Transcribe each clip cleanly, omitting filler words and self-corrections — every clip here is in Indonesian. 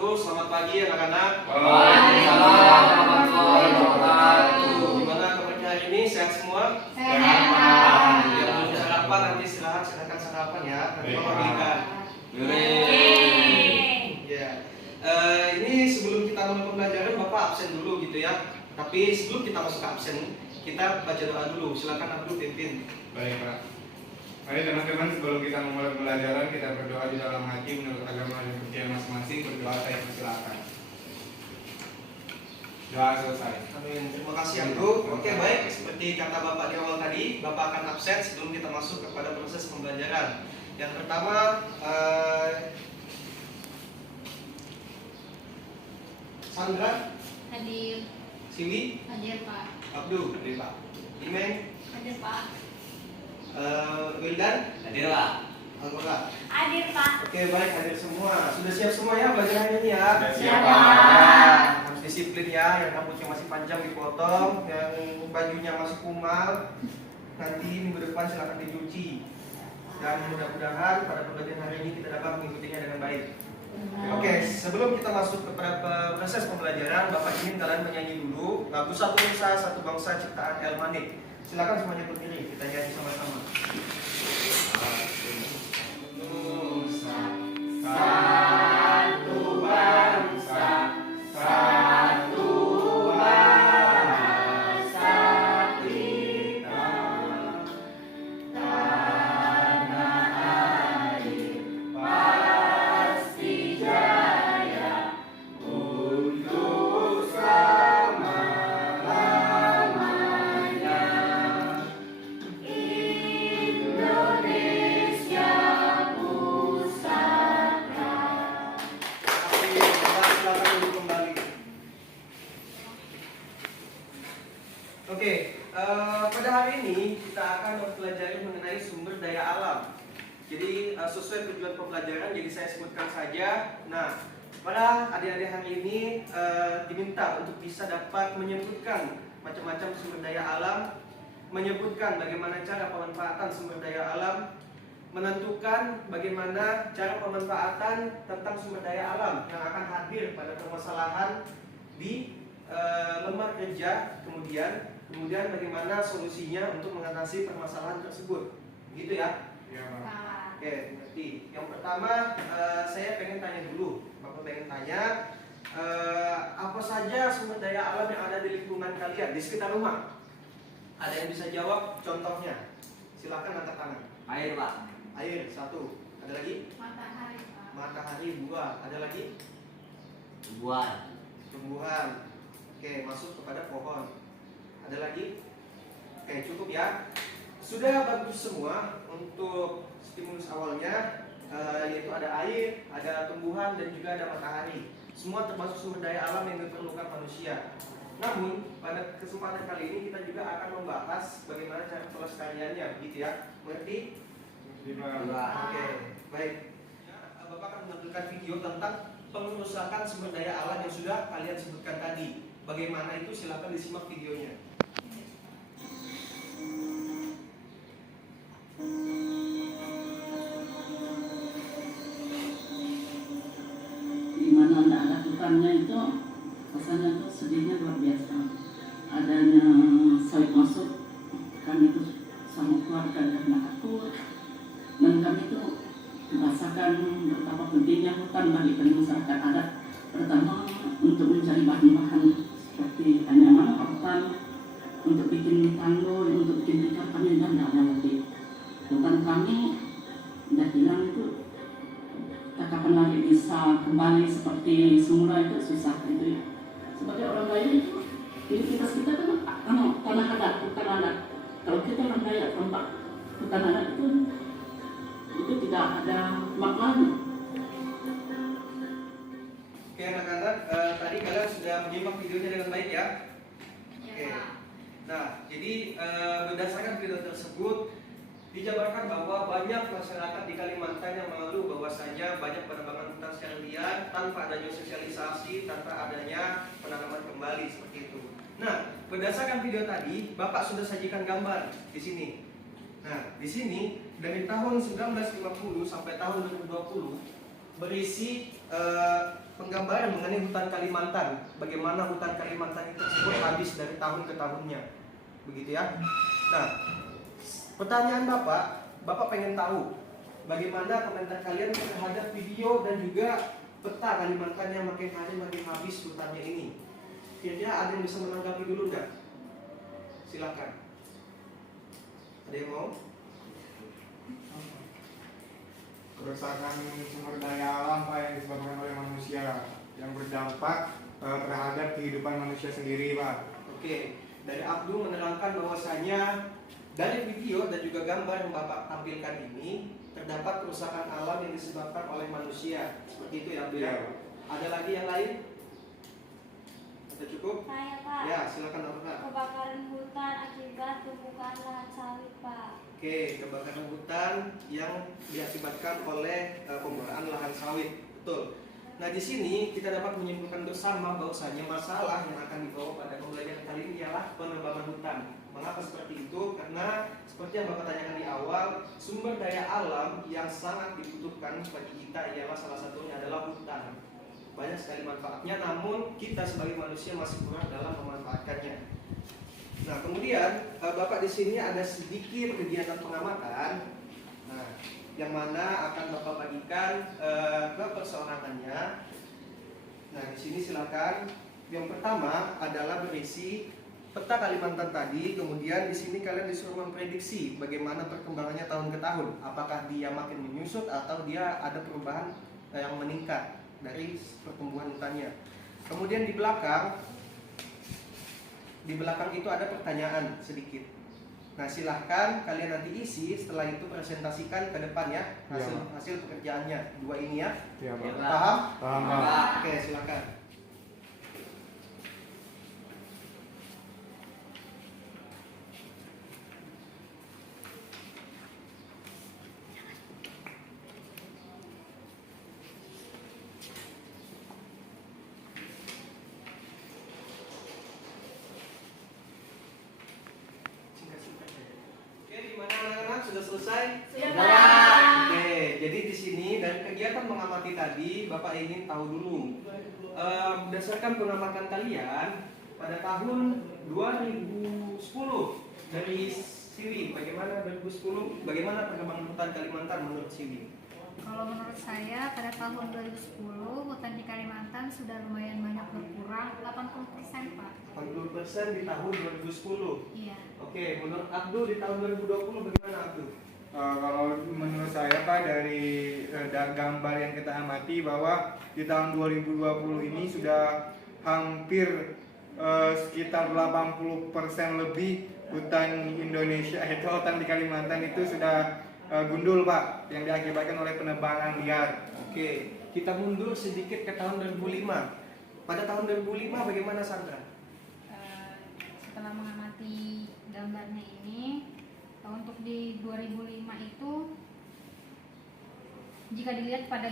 wabarakatuh. Selamat pagi anak-anak. Waalaikumsalam warahmatullahi wabarakatuh. Gimana kabarnya hari ini? Sehat semua? Sehat. Ya, belum sarapan, nanti istirahat, silakan sarapan ya. Nanti Bapak belikan. Ya. Ini sebelum kita mulai pembelajaran, Bapak absen dulu gitu ya. Tapi sebelum kita masuk ke absen, kita baca doa dulu. Silakan Abdul pimpin. Baik Pak. Mari teman-teman, sebelum kita memulai pembelajaran, kita berdoa di dalam hati menurut agama dan kepercayaan masing-masing. Berdoa, saya persilakan. Doa selesai. Amin. Terima kasih Abdul. Oke, baik. Seperti kata Bapak di awal tadi, Bapak akan absen sebelum kita masuk kepada proses pembelajaran. Yang pertama, Sandra, Hadir. Siwi, Hadir Pak. Abdul, hadir Pak. Imeng, Hadir Pak. Wildan, Hadir Pak. Anggota. Hadir Pak. Oke, baik, hadir semua. Sudah siap semua ya belajar hari ini ya? Sudah siap, Ya, Pak. harus disiplin ya. Yang rambutnya masih panjang dipotong, yang bajunya masih kumal, nanti minggu depan silakan dicuci. Dan mudah-mudahan pada pembelajaran hari ini kita dapat mengikutinya dengan baik. Oke, sebelum kita masuk kepada proses pembelajaran, Bapak ingin kalian menyanyi dulu lagu Satu Nusa Satu Bangsa ciptaan El Manik. Silakan semuanya berdiri, kita nyanyi sama-sama. Satu bangsa, satu bahasa kita, tanah air pasti jaya untuk selama-lamanya. Indonesia pusaka. Oke, silakan dulu kembali. Oke, pada hari ini kita akan mempelajari mengenai sumber daya alam. Jadi sesuai tujuan pembelajaran, jadi saya sebutkan saja. Nah, para adik-adik hari ini diminta untuk bisa dapat menyebutkan macam-macam sumber daya alam, menyebutkan bagaimana cara pemanfaatan sumber daya alam, menentukan bagaimana cara pemanfaatan tentang sumber daya alam yang akan hadir pada permasalahan di lembar kerja, kemudian bagaimana solusinya untuk mengatasi permasalahan tersebut, gitu ya. Ya, Pak. Oke, berarti yang pertama saya pengen tanya dulu, Bapak pengen tanya apa saja sumber daya alam yang ada di lingkungan kalian di sekitar rumah? Ada yang bisa jawab? Contohnya, silakan angkat tangan. Air Pak. Air satu, ada lagi? Matahari Pak. Matahari dua, ada lagi? Tumbuhan. Tumbuhan. Oke, masuk kepada pohon. Ada lagi? Oke, cukup ya. Sudah bagus semua untuk stimulus awalnya, yaitu ada air, ada tumbuhan, dan juga ada matahari. Semua termasuk sumber daya alam yang diperlukan manusia. Namun, pada kesempatan kali ini kita juga akan membahas bagaimana cara pelestariannya, gitu ya. Mengerti? Di Pak. Oke, baik. Bapak akan menampilkan video tentang pengerusakan sumber daya alam yang sudah kalian sebutkan tadi. Bagaimana itu, silakan disimak videonya. Di mana tidak ada hutannya itu rasanya itu sedihnya luar biasa. Adanya sawit masuk, kami itu sama keluarga karena takut, dan kami itu merasakan betapa pentingnya hutan bagi masyarakat adat, pertama untuk mencari bahan-bahan seperti anyaman rotan, untuk bikin tanggul, untuk bikin tikar, kami sudah tidak ada lagi. Hutan kami sudah hilang itu. Kapan lagi bisa kembali seperti semula itu susah itu ya. Sebagai orang lain itu identitas kita kan tanah adat, bukan adat. Kalau kita orang Dayak tempat hutan adat itu tidak ada maknanya. Oke anak-anak, tadi kalian sudah menyimak videonya dengan baik ya. Oke. Nah, jadi berdasarkan video tersebut dijabarkan bahwa banyak masyarakat di Kalimantan yang mengeluh bahwasanya banyak penebangan hutan secara liar tanpa adanya sosialisasi, tanpa adanya penanaman kembali seperti itu. Nah, berdasarkan video tadi, Bapak sudah sajikan gambar di sini. Nah, di sini dari tahun 1950 sampai tahun 2020 berisi penggambaran mengenai hutan Kalimantan. Bagaimana hutan Kalimantan itu tersebut habis dari tahun ke tahunnya. Begitu ya. Nah, pertanyaan Bapak pengen tahu bagaimana komentar kalian terhadap video dan juga peta Kalimantan yang makin hari makin habis hutannya ini. Kira-kira ada yang bisa menanggapi dulu nggak? Silakan. Ada yang mau? Kerusakan sumber daya alam Pak yang disebabkan oleh manusia yang berdampak terhadap kehidupan manusia sendiri Pak. Oke, dari Abdul menerangkan bahwasanya dari video dan juga gambar yang Bapak tampilkan ini terdapat kerusakan alam yang disebabkan oleh manusia. Seperti itu ya, Abdul. Iya. Ada lagi yang lain? Ada cukup? Saya Pak. Ya, silakan Bapak. Kebakaran hutan akibat pembukaan lahan sawit Pak. Oke, kebakaran hutan yang diakibatkan oleh pembukaan lahan sawit. Betul. Nah, di sini kita dapat menyimpulkan bersama bahwasanya masalah yang akan dibawa pada pembelajaran kali ini ialah penebangan hutan. Mengapa seperti itu? Karena seperti yang Bapak tanyakan di awal, sumber daya alam yang sangat dibutuhkan bagi kita ialah salah satunya adalah hutan. Banyak sekali manfaatnya, namun kita sebagai manusia masih kurang dalam memanfaatkannya. Nah, kemudian Bapak di sini ada sedikit kegiatan pengamatan. Nah, yang mana akan Bapak bagikan ke perseorangannya. Nah, di sini silakan. Yang pertama adalah berisi peta Kalimantan tadi. Kemudian di sini kalian disuruh memprediksi bagaimana perkembangannya tahun ke tahun. Apakah dia makin menyusut atau dia ada perubahan yang meningkat dari pertumbuhan hutannya. Kemudian di belakang itu ada pertanyaan sedikit. Nah, silahkan kalian nanti isi, setelah itu presentasikan ke depan ya hasil pekerjaannya. Dua ini ya. Iya Pak. Paham? Paham Pak. Oke, silakan. Oke, gimana anak-anak? Sudah selesai? Sudah Sudah. Pak. Oke, jadi di sini dari kegiatan mengamati tadi, Bapak ingin tahu dulu berdasarkan pengamatan kalian pada tahun 2010 dari Siwi, bagaimana 2010? Bagaimana perkembangan hutan Kalimantan menurut Siwi? Kalau menurut saya pada tahun 2010 hutan di Kalimantan sudah lumayan banyak berkurang 80% Pak. 80% di tahun 2010. Iya. Oke, menurut Abdul di tahun 2020 bagaimana Abdul? Kalau menurut saya Pak dari gambar yang kita amati bahwa di tahun 2020 ini sudah hampir sekitar 80% lebih hutan Indonesia itu hutan di Kalimantan itu sudah gundul Pak yang diakibatkan oleh penebangan liar. Oke, kita mundur sedikit ke tahun 2005. Pada tahun 2005 bagaimana Sandra? Setelah mengamati gambarnya ini, untuk di 2005 itu jika dilihat pada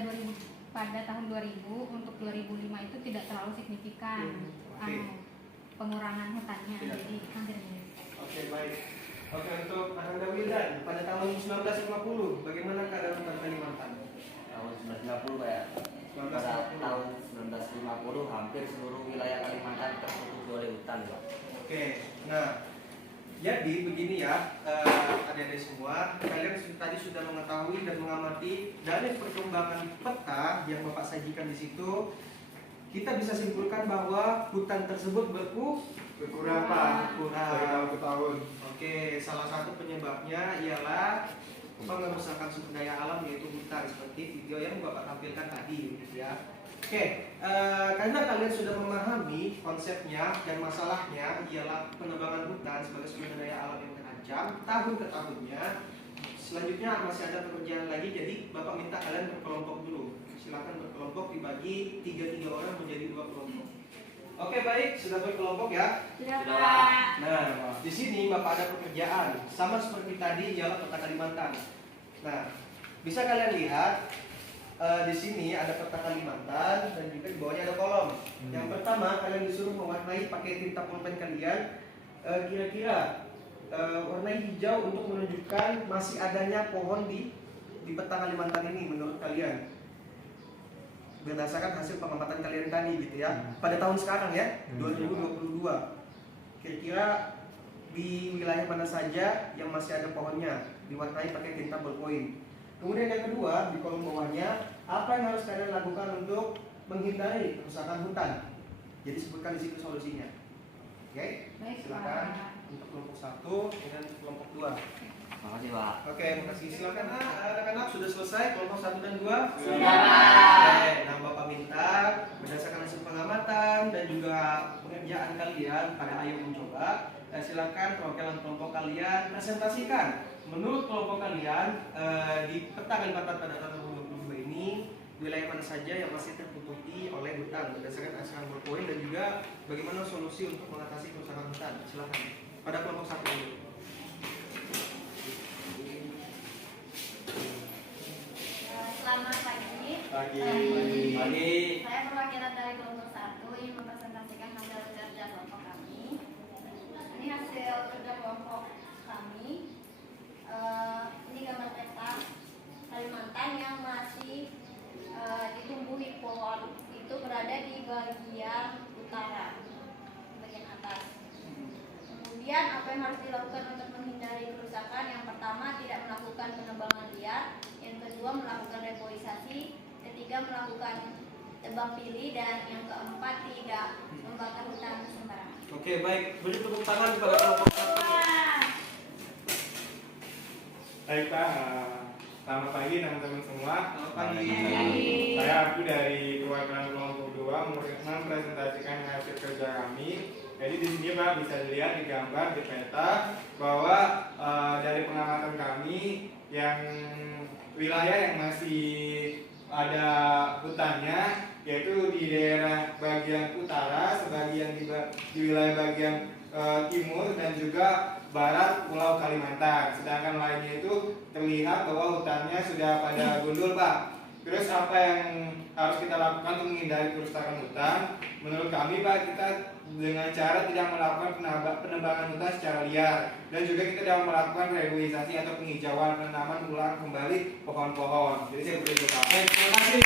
tahun 2000 untuk 2005 itu tidak terlalu signifikan Oke. pengurangan hutannya, Tidak. jadi hampir mirip. Oke, baik. Oke, untuk Ananda Wildan pada tahun 1950 bagaimana keadaan hutan Kalimantan? Tahun 1950 Pak ya. Pada tahun 1950 hampir seluruh wilayah Kalimantan tertutup oleh hutan Pak. Oke, nah jadi begini ya adik-adik semua, kalian tadi sudah mengetahui dan mengamati dari perkembangan peta yang Bapak sajikan di situ, kita bisa simpulkan bahwa hutan tersebut Berkurang Pak dari tahun ke tahun. Oke, salah satu penyebabnya ialah pengerusakan sumber daya alam yaitu hutan seperti video yang Bapak tampilkan tadi, gitu ya. Oke, karena kalian sudah memahami konsepnya dan masalahnya ialah penebangan hutan sebagai sumber daya alam yang terancam tahun ke tahunnya. Selanjutnya masih ada pekerjaan lagi, jadi Bapak minta kalian berkelompok dulu. Silakan berkelompok dibagi 3 orang menjadi 2 kelompok. Oke, baik, sudah berkelompok ya. Sudah Sudah, Pak. Nah, di sini Bapak ada pekerjaan sama seperti tadi ialah peta Kalimantan. Nah, bisa kalian lihat di sini ada peta Kalimantan dan juga di bawahnya ada kolom. Yang pertama kalian disuruh mewarnai pakai tinta pulpen kalian kira-kira warna hijau untuk menunjukkan masih adanya pohon di peta Kalimantan ini menurut kalian. berdasarkan hasil pengamatan kalian tadi gitu ya. Pada tahun sekarang ya, 2022. Kira-kira di wilayah mana saja yang masih ada pohonnya diwarnai pakai tinta ballpoint. Kemudian yang kedua, di kolom bawahnya, apa yang harus kalian lakukan untuk menghindari kerusakan hutan? Jadi sebutkan di situ solusinya. Oke, Baik, silakan Pak. untuk kelompok 1 dengan kelompok 2. Makasih Pak. Oke, makasih. Silakan anak-anak sudah selesai kelompok 1 dan 2? Sudah. Oke, nah Bapak minta berdasarkan hasil pengamatan dan juga pengerjaan kalian pada Ayo Mencoba, silakan perwakilan kelompok kalian presentasikan menurut kelompok kalian di peta Kalimantan pada tahun 2022 ini wilayah mana saja yang masih tertutupi oleh hutan berdasarkan hasil ballpoint dan juga bagaimana solusi untuk mengatasi kerusakan hutan. Silakan pada kelompok 1 dulu. Selamat pagi. Pagi. Saya perwakilan dari kelompok 1 ingin mempresentasikan hasil kerja kelompok kami. Ini hasil kerja kelompok kami. Ini gambar peta Kalimantan yang masih ditumbuhi pohon. Itu berada di bagian utara, bagian atas. Kemudian apa yang harus dilakukan untuk menghindari kerusakan? Yang pertama, tidak melakukan penebangan liar. Yang kedua, melakukan reboisasi. Ketiga, melakukan tebang pilih. Dan yang keempat, tidak membakar hutan sembarangan. Oke, baik. Beri tepuk tangan kepada kelompok 1. Baik Pak, selamat pagi teman-teman semua. Selamat pagi. Saya Abdu dari perwakilan kelompok 2 mempresentasikan hasil kerja kami. Jadi di sini Pak bisa dilihat di gambar di peta bahwa dari pengamatan kami yang wilayah yang masih ada hutannya yaitu di daerah bagian utara, sebagian di wilayah bagian timur dan juga barat Pulau Kalimantan. Sedangkan lainnya itu terlihat bahwa hutannya sudah pada gundul Pak. Terus apa yang harus kita lakukan untuk menghindari kerusakan hutan? Menurut kami Pak, kita dengan cara tidak melakukan penebangan hutan secara liar dan juga kita tidak melakukan reboisasi atau penghijauan, penanaman ulang kembali pohon-pohon. Jadi seperti itu Pak. Baik, terima kasih.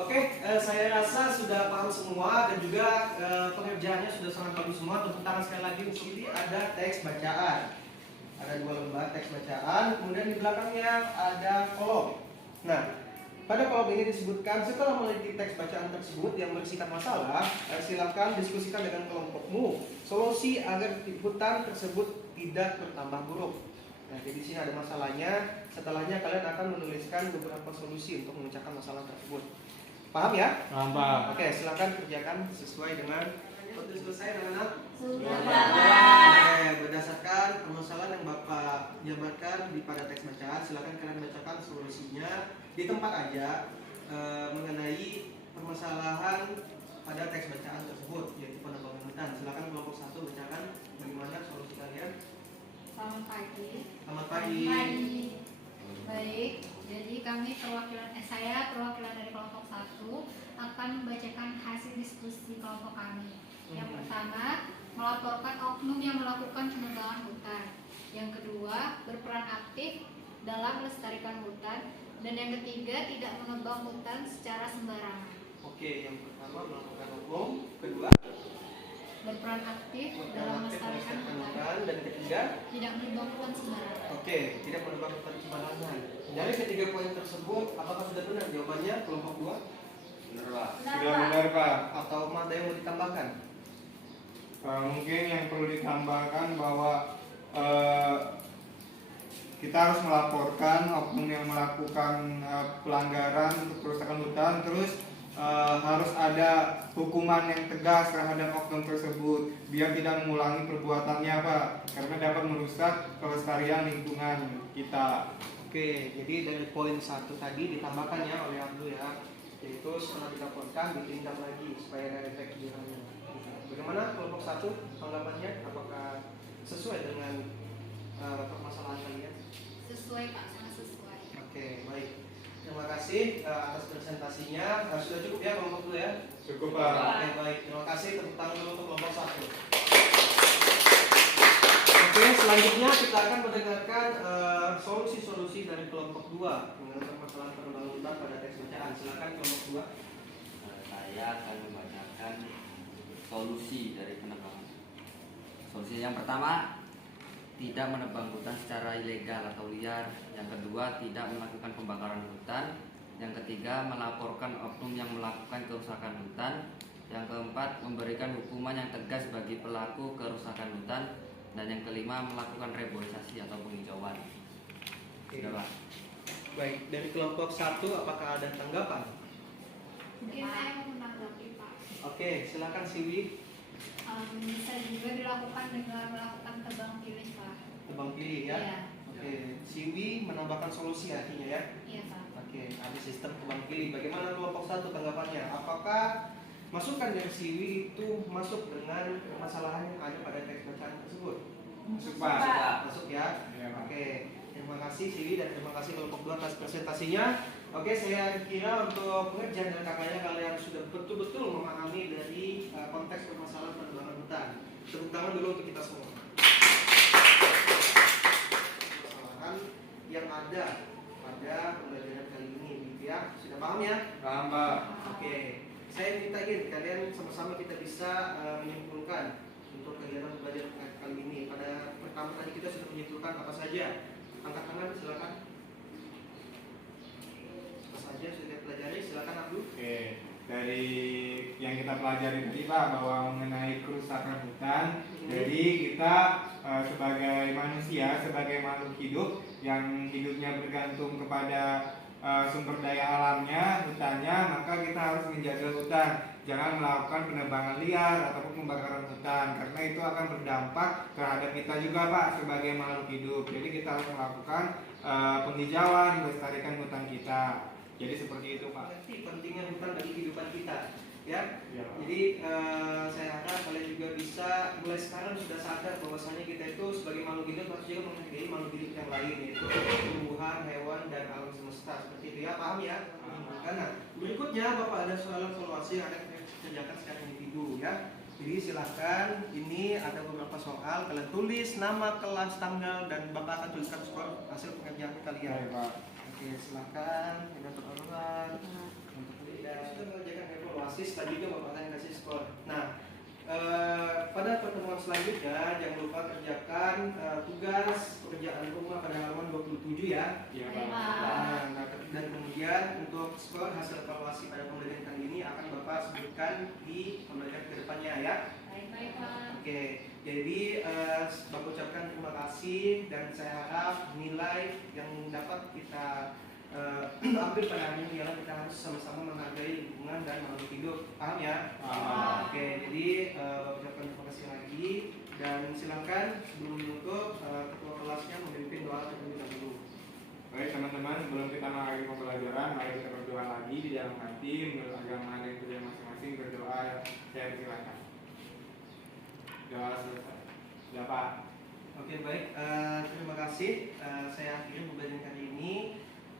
Oke, saya rasa sudah paham semua dan juga pengerjaannya sudah sangat bagus semua. Tepuk tangan sekali lagi untuk ini. Ada teks bacaan. Ada 2 lembar teks bacaan, kemudian di belakangnya ada kolom. Nah, pada kolom ini disebutkan setelah meneliti teks bacaan tersebut yang berisikan masalah, silakan diskusikan dengan kelompokmu solusi agar hutan tersebut tidak bertambah buruk. Nah, jadi di sini ada masalahnya. Setelahnya kalian akan menuliskan beberapa solusi untuk memecahkan masalah tersebut. Paham ya? Paham Pak. Oke, silakan kerjakan sesuai dengan. Sudah selesai anak-anak? Sudah. Oke, berdasarkan permasalahan yang Bapak jabarkan di pada teks bacaan, silakan kalian bacakan solusinya di tempat aja mengenai permasalahan pada teks bacaan tersebut, yaitu penebangan hutan. Silakan kelompok 1 bacakan bagaimana solusi kalian. Selamat pagi. Selamat pagi. Baik, jadi kami saya perwakilan dari kelompok 1 akan membacakan hasil diskusi kelompok kami. Yang pertama, melaporkan oknum yang melakukan penebangan hutan. Yang kedua, berperan aktif dalam melestarikan hutan. Dan yang ketiga, tidak menebang hutan secara sembarangan. Oke, yang pertama melakukan oknum, kedua Berperan aktif dalam melestarikan hutan. dan ketiga Tidak menebang hutan sembarangan. oke, tidak menebang hutan sembarangan. Dari ketiga poin tersebut, apakah sudah benar jawabannya kelompok 2? Bener Pak. Sudah benar Pak. Atau ada yang mau ditambahkan? Mungkin yang perlu ditambahkan bahwa kita harus melaporkan oknum yang melakukan pelanggaran untuk kerusakan hutan, terus harus ada hukuman yang tegas terhadap oknum tersebut biar tidak mengulangi perbuatannya Pak, karena dapat merusak kelestarian lingkungan kita. Oke, jadi dari poin 1 tadi ditambahkan ya oleh Abdul ya, yaitu setelah dilaporkan ditindak lagi supaya ada efek jerahnya. Bagaimana kelompok 1 tanggapannya? Apakah sesuai dengan permasalahan kalian? Sesuai Pak, sangat sesuai. Oke, baik. Terima kasih atas presentasinya. Sudah cukup ya kelompok 2 ya? Cukup Pak. Oke, baik. Terima kasih. Tepuk tangan dulu untuk kelompok 1. Oke, selanjutnya kita akan mendengarkan solusi solusi dari kelompok 2 mengenai permasalahan pengembangan hutan pada teks bacaan. Silakan kelompok 2. Saya akan membacakan solusi dari penebangan. Solusi yang pertama, tidak menebang hutan secara ilegal atau liar. Yang kedua, tidak melakukan pembakaran hutan. Yang ketiga, melaporkan oknum yang melakukan kerusakan hutan. Yang keempat, memberikan hukuman yang tegas bagi pelaku kerusakan hutan. Dan yang kelima, melakukan reboisasi atau penghijauan. Sudah, Pak. Baik, dari kelompok 1 apakah ada tanggapan? Mungkin saya mau menanggapi Pak. Oke, silakan Siwi. Bisa juga dilakukan dengan melakukan tebang pilih Pak. Tebang pilih ya. Iya. Oke, Siwi menambahkan solusi artinya ya. Iya Pak. Oke, ada sistem tebang pilih. Bagaimana kelompok 1 tanggapannya? Apakah masukan dari Siwi itu masuk dengan permasalahan yang ada pada teks bacaan tersebut? Masuk, Pak. Masuk ya. Iya, Pak. Oke, terima kasih Siwi dan terima kasih kelompok 2 atas presentasinya. Oke, saya kira untuk pengerjaan dan kakaknya kalian sudah betul-betul memahami dari konteks permasalahan pengembangan hutan. Tepuk tangan dulu untuk kita semua. Permasalahan yang ada pada pembelajaran kali ini, gitu ya. Sudah paham ya? Paham, Pak. Oke, saya minta kalian sama-sama kita bisa menyimpulkan untuk kegiatan pembelajaran kali ini. Pada pertama tadi kita sudah menyimpulkan apa saja. Angkat tangan silakan. Apa saja sudah pelajari, silakan Abdul. Oke, dari yang kita pelajari tadi Pak bahwa mengenai kerusakan hutan, jadi kita sebagai manusia, sebagai makhluk hidup yang hidupnya bergantung kepada sumber daya alamnya, hutannya, maka kita harus menjaga hutan. Jangan melakukan penebangan liar ataupun pembakaran hutan karena itu akan berdampak terhadap kita juga Pak sebagai makhluk hidup. Jadi kita harus melakukan penghijauan, melestarikan hutan kita. Jadi seperti itu Pak. Mengerti pentingnya hutan bagi kehidupan kita, ya. Ya, Pak. Jadi saya harap kalian juga bisa mulai sekarang sudah sadar bahwasanya kita itu sebagai makhluk hidup harus juga menghargai makhluk hidup yang lain, yaitu tumbuhan, hewan, dan alam semesta. Seperti itu ya, paham ya? Karena berikutnya Bapak ada soal evaluasi yang akan kita kerjakan secara individu ya. Jadi silahkan, ini ada beberapa soal, kalian tulis nama, kelas, tanggal, dan Bapak akan tuliskan skor hasil pengerjaan kalian. Baik, Pak. Oke, silakan ada peraturan untuk tidak sudah mengerjakan evaluasi, tadi juga Bapak akan kasih skor. Nah, pada pertemuan selanjutnya jangan lupa kerjakan tugas pekerjaan rumah pada halaman 27 ya. Iya, Pak. Nah, dan kemudian untuk skor hasil evaluasi pada pembelajaran kali ini akan Bapak sebutkan di pembelajaran kedepannya ya. Baik Pak. Oke, jadi Bapak ucapkan terima kasih dan saya harap nilai yang dapat kita ambil pada hari ini ialah kita harus sama-sama menghargai lingkungan dan makhluk hidup. Paham ya? Paham. Oke, jadi Bapak ucapkan terima kasih lagi dan silakan sebelum menutup ketua kelasnya memimpin doa terlebih dahulu. Baik teman-teman, sebelum kita mengakhiri pembelajaran, mari kita berdoa lagi di dalam hati menurut agama dan budaya masing-masing. Berdoa, saya persilakan. Doa selesai. Ya Pak. Oke, baik. Terima kasih. Saya akhiri pembelajaran kali ini.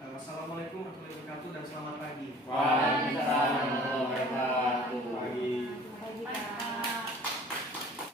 Wassalamualaikum warahmatullahi wabarakatuh dan selamat pagi. Waalaikumsalam warahmatullahi wabarakatuh. Pagi.